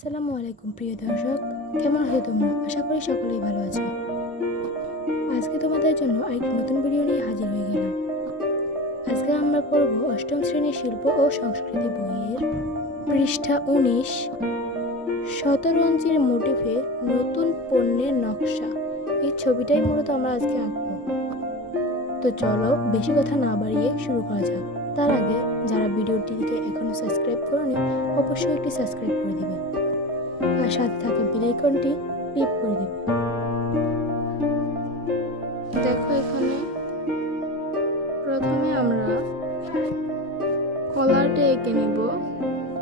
আসসালামু আলাইকুম প্রিয় দর্শক, কেমন আছো তোমরা? আশা করি সকলেই ভালো আছো। আজকে তোমাদের জন্য আরেকটি নতুন ভিডিও নিয়ে হাজির হয়ে গেলাম। আজকে আমরা করব অষ্টম শ্রেণীর শিল্প ও সংস্কৃতি বইয়ের পৃষ্ঠা 19 শতরঞ্জির মোটিফে নতুন পণ্যের নকশা। এই ছবিটাই মূলত আমরা আজকে আঁকবো। তো চলো বেশি কথা না বাড়িয়ে শুরু করা যাক। তার আগে যারা ভিডিওটিকে এখনো সাবস্ক্রাইব করোনি অবশ্যই একটি সাবস্ক্রাইব করে দিবে আর সাথে থাকা বেল আইকনটি ক্লিক করে দিবে। দেখো এখানে প্রথমে আমরা কলারটা এঁকে নিব।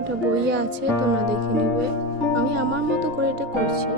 এটা বইয়ে আছে, তোমরা দেখে নিবে। আমি আমার মতো করে এটা করছি।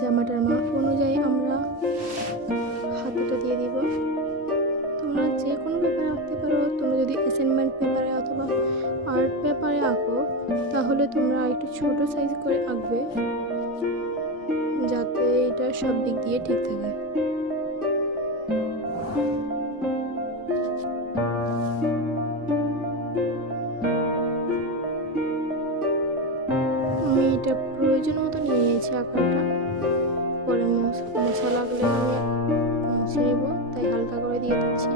জামাটার মাপ অনুযায়ী আমরা হাতাটা দিয়ে দিব। তোমরা যে কোনো পেপারে আঁকতে পারো। তোমরা যদি অ্যাসাইনমেন্ট পেপারে অথবা আর্ট পেপারে আঁকো তাহলে তোমরা একটু ছোট সাইজ করে আঁকবে, যাতে এটা সব দিক দিয়ে ঠিক থাকে। আমি এটা প্রয়োজন মতো নিয়ে নিয়েছি আঁকাটা, পরে মোছা লাগলে আমি মুছে নেব, তাই হালকা করে দিয়ে দিচ্ছি।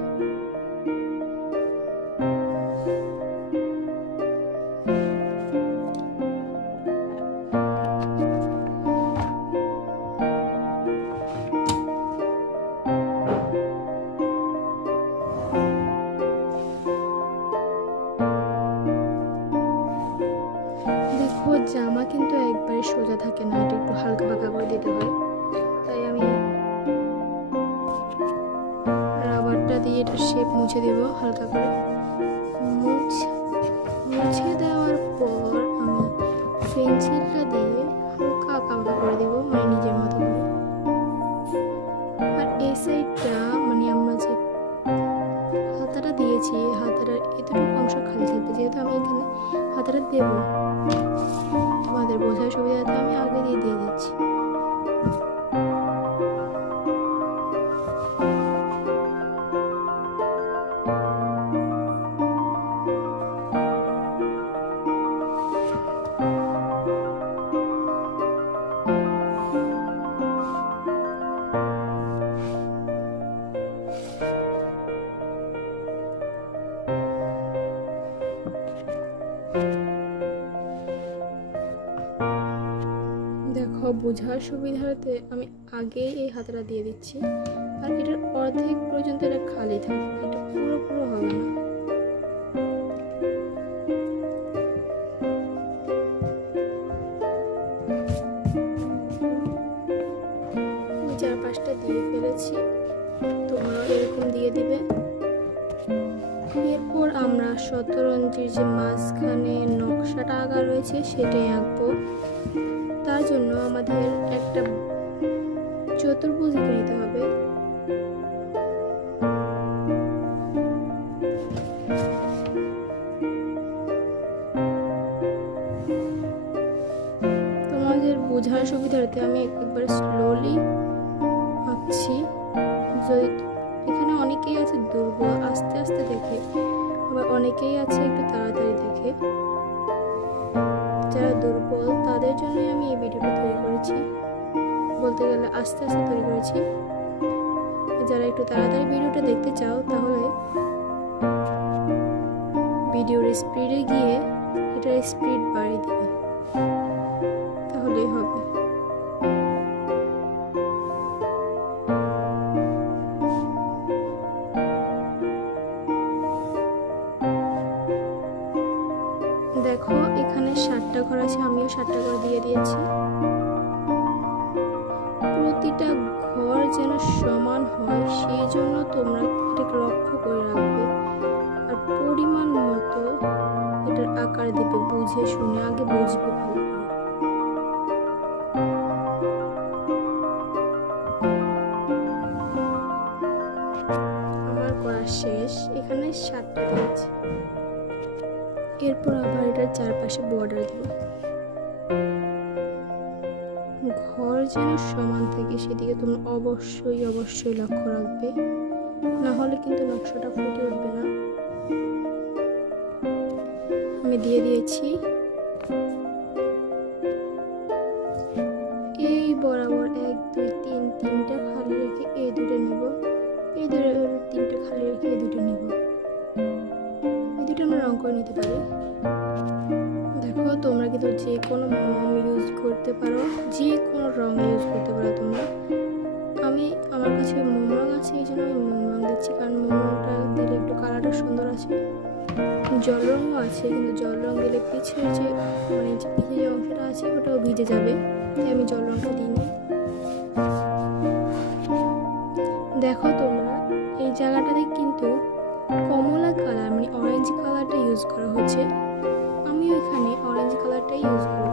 দেখো জামা কিন্তু একবারে সোজা থাকে না, এটা একটু হালকা পাকা করে দিতে হয়। তাই আমি রাবারটা দিয়ে এটা শেপ মুছে দেব হালকা করে। মুছে দেওয়ার পর আমি পেন্সিলটা দিয়ে হালকা আঁকা করে দেবো, মানে নিজের মতো করে। আর এই সাইডটা মানে আমরা যে হাতাটা দিয়েছি, হাতাটার এতটুকু অংশ খালি থাকবে, যেহেতু আমি এখানে হাতাটা দেবো তোমাদের বোঝার সুবিধাতে আমি আগে দিয়ে দিচ্ছি। দেখো বোঝার সুবিধাতে আমি আগে এই হাতাটা দিয়ে দিচ্ছি, আর এটার অর্ধেক পর্যন্ত এটা খালি থাকবে, এটা পুরো হবে না। আমি 4-5টা দিয়ে ফেলেছি, তোমরা এরকম দিয়ে দিবে। এরপর আমরা শতরঞ্জির যে মাঝখানে নকশাটা আঁকা রয়েছে সেটাই আঁকবো। তার জন্য আমাদের একটা চতুর্ভুজ এঁকে নিতে হবে। তোমাদের বোঝার সুবিধার্থে আমি একবার স্লোলি আঁকছি। এখানে অনেকেই আছে দুর্বল, আস্তে আস্তে দেখে, আবার অনেকেই আছে একটু তাড়াতাড়ি দেখে। যারা দুর্বল তাদের জন্যই আমি এই ভিডিওটা তৈরি করেছি, বলতে গেলে আস্তে আস্তে তৈরি করেছি। যারা একটু তাড়াতাড়ি ভিডিওটা দেখতে চাও তাহলে ভিডিওর স্পিডে গিয়ে এটার স্পিড বাড়িয়ে দিবে, তাহলেই হবে। দেখো এখানে 7টা ঘর আছে, আমিও 7টা ঘর দিয়ে দিয়েছি। প্রতিটা ঘর যেন সমান হয় সেই জন্য তোমরা এটাকে লক্ষ্য করে রাখবে, আর পরিমাণ মতো এটার আকার দিবে, বুঝে শুনে আগে বুঝবে ভালো করে। আমার করা শেষ, এখানে 7টা দিয়েছি। এরপর আবার এটার চারপাশে বর্ডার দেব। ঘর যেন সমান থাকে সেদিকে তোমরা অবশ্যই লক্ষ্য রাখবে, না হলে কিন্তু নকশাটা ফুটে উঠবে না। আমি দিয়ে দিয়েছি। এই বরাবর 1 2 3 3টা খালি রেখে এই দুটো নিব, এই দুটো 3টা খালি রেখে এই দুটো নিব। এই দুটো আমরা রং করে নিতে পারি। দেখো তোমরা কিন্তু যে কোনো মোম ইউজ করতে পারো, যে কোনো রং ইউজ করতে পারো তোমরা। আমার কাছে মোম রং আছে, এই জন্য আমি মোম রং দিচ্ছি, কারণ মোম রংটা দিলে একটু কালারটা সুন্দর আছে। জল রঙও আছে, কিন্তু জল রং দিলে পিছের যে পিছের যে অংশটা আছে ওটাও ভিজে যাবে, তাই আমি জল রংটা দিইনি। দেখো তোমরা এই জায়গাটাতে কিন্তু কমলা কালার অরেঞ্জ কালারটা ইউজ করা হচ্ছে, আমিও এখানে অরেঞ্জ কালারটাই ইউজ করব।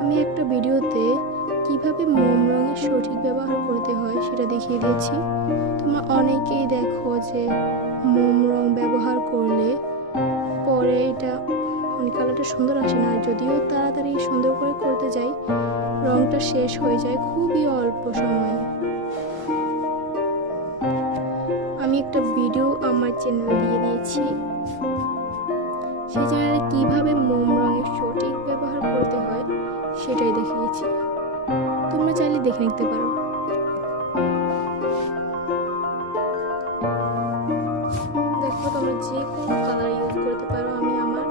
আমি একটা ভিডিওতে কিভাবে মোম রঙের সঠিক ব্যবহার করতে হয় সেটা দেখিয়ে দিয়েছি। তোমরা অনেকেই দেখো যে মোম রং ব্যবহার করলে পরে এটা কালারটা সুন্দর আসে না, যদিও তাড়াতাড়ি সুন্দর করে করতে যাই রংটা শেষ হয়ে যায় খুবই অল্প সময়ে। আমি একটা ভিডিও আমার চ্যানেলে দিয়ে দিয়েছি, সেই চ্যানেলে কিভাবে মোম রঙের সঠিক ব্যবহার করতে হয় সেটাই দেখিয়েছি, তোমরা চাইলে দেখে নিতে পারো। দেখো তোমরা যে কোনো কালার ইউজ করতে পারো, আমি আমার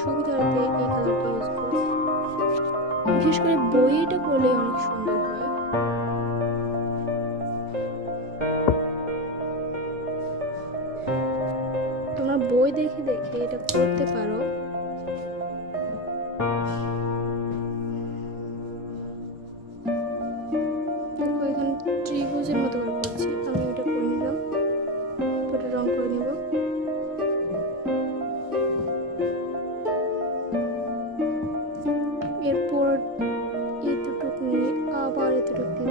সুবিধার্থে এই কালারটা ইউজ করেছি। বিশেষ করে বইটা করলে অনেক সুন্দর হয়। তোমরা বই দেখে দেখে এটা করতে পারো। দেখো এখানে ত্রিভুজের মতো করে করছি, আমি ওটা করে নিলাম, ওটা রং করে নিব। এরপর এতটুকু নিয়ে আবার এতটুকু দিব।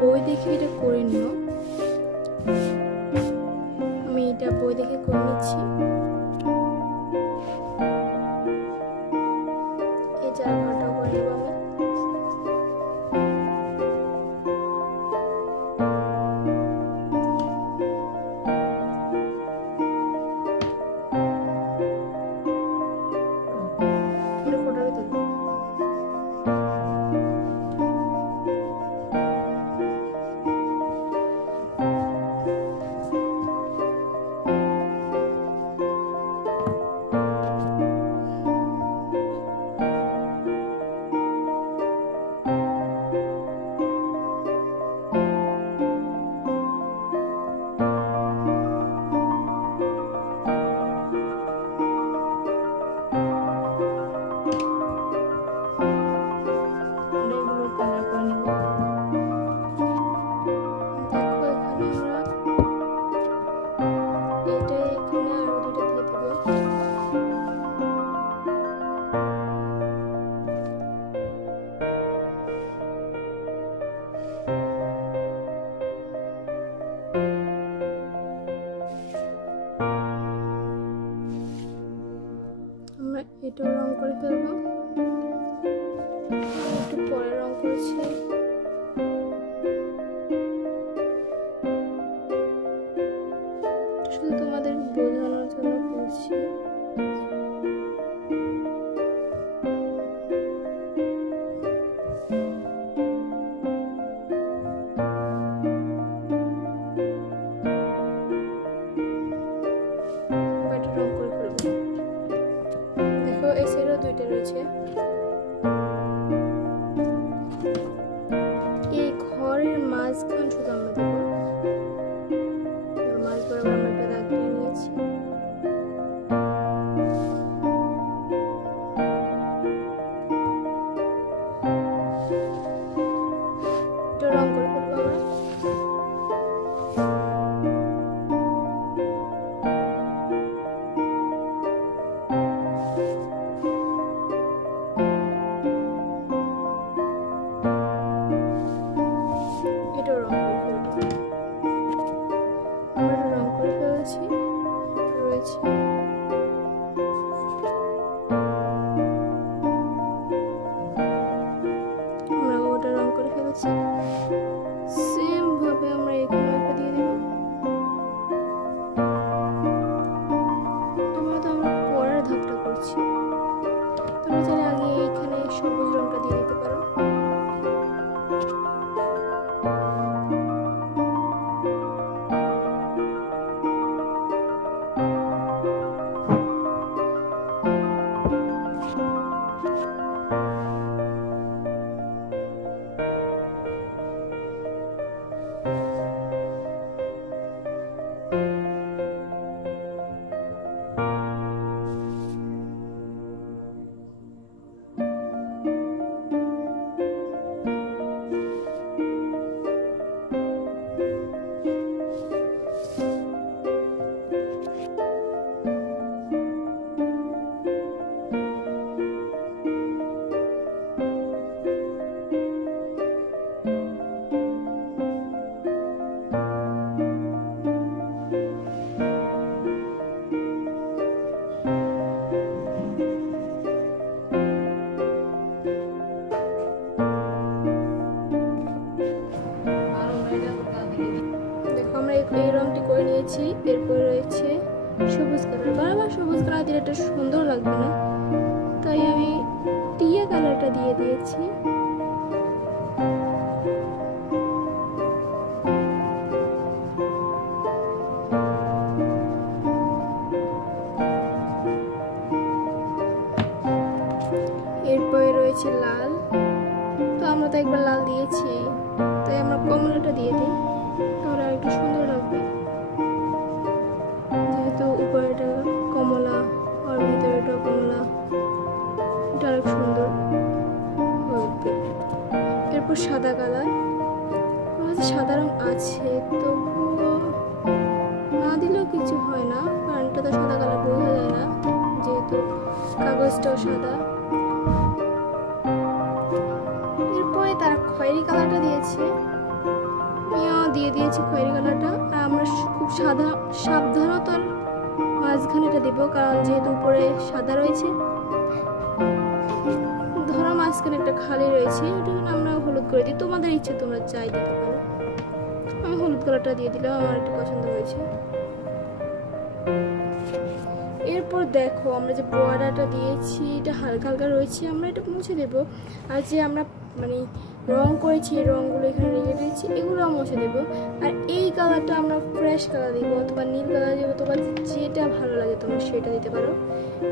বই দেখে এটা করে নিও, আমি এটা বই দেখে করে নিচ্ছি। এই জায়গাটাও করে নেব আমি। এই রংটি করে নিয়েছি। এরপর রয়েছে সবুজ কালার। বারবার সবুজ কালার দিলে এটা সুন্দর লাগবে না, তাই আমি টিয়া কালারটা দিয়ে দিয়েছি। এরপরে রয়েছে লাল। তো আমরা তো একবার লাল দিয়েছি, তাই আমরা কমলাটা দিয়ে দিই, তাহলে আর একটু সুন্দর লাগবে। যেহেতু উপরেটা কমলা আর ভিতরেটা কমলা, এটা আরেক সুন্দর হবে। এরপর সাদা কালার। সাদা রং আছে, তবুও না দিলেও কিছু হয় না, কারণ এটা তো সাদা কালার বোঝা যায় না, যেহেতু কাগজটাও সাদা। এরপরে তারা খয়েরি কালারটা দিয়েছে, আমিও দিয়ে দিয়েছি খয়েরি কালারটা। আর আমরা খুব সাবধানতার মাঝখানে এটা দেবো, কারণ যেহেতু উপরে সাদা রয়েছে, ধরো মাঝখানে একটা খালি রয়েছে, এটা আমরা হলুদ করে দিই। তোমাদের ইচ্ছে, তোমরা চাই দিতে পারো। আমি হলুদ কালারটা দিয়ে দিলাম, আমার একটু পছন্দ হয়েছে। এরপর দেখো আমরা যে পোয়ারাটা দিয়েছি, এটা হালকা হালকা রয়েছে, আমরা এটা মুছে দেব। আর যে আমরা মানে রং করেছি, এই রঙগুলো এখানে রেখে দিয়েছি, এগুলো মুছে দেব। আর এই কালারটা আমরা ফ্রেশ কালার দিব, অথবা নীল কালার দিব, অথবা যেটা ভালো লাগে তোমরা সেটা দিতে পারো।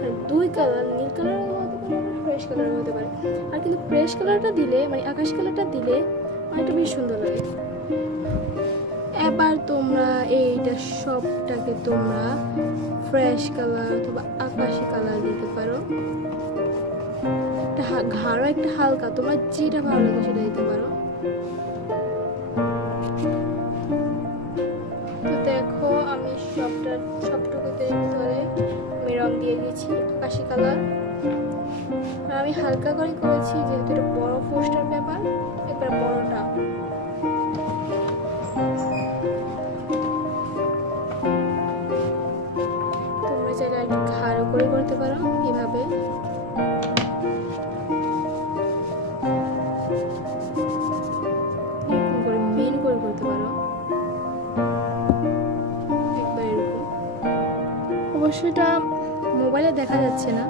আর দুই কালার, নীল কালার হতে পারে, ফ্রেশ কালার হতে পারে। আর কিন্তু ফ্রেশ কালারটা দিলে, মানে আকাশ কালারটা দিলে অনেকটা বেশ সুন্দর লাগে। এবার তোমরা এইটা সবটাকে তোমরা ফ্রেশ কালার অথবা আকাশি কালার দিতে পারো। ঘাড়ো একটা হালকা, তোমরা যেটা ভালো লাগে সেটা দিতে পারো। তো দেখো আমি সবটুকুতে ভিতরে আমি রং দিয়ে দিয়েছি আকাশি কালার। আর আমি হালকা করে করেছি, যেহেতু এটা বড় পোস্টার পেপার, একবার বড়টা। তোমরা চাইলে একটু ঘাড়ো করে করতে পারো, এভাবে। অবশ্যই এটা মোবাইলে দেখা যাচ্ছে না,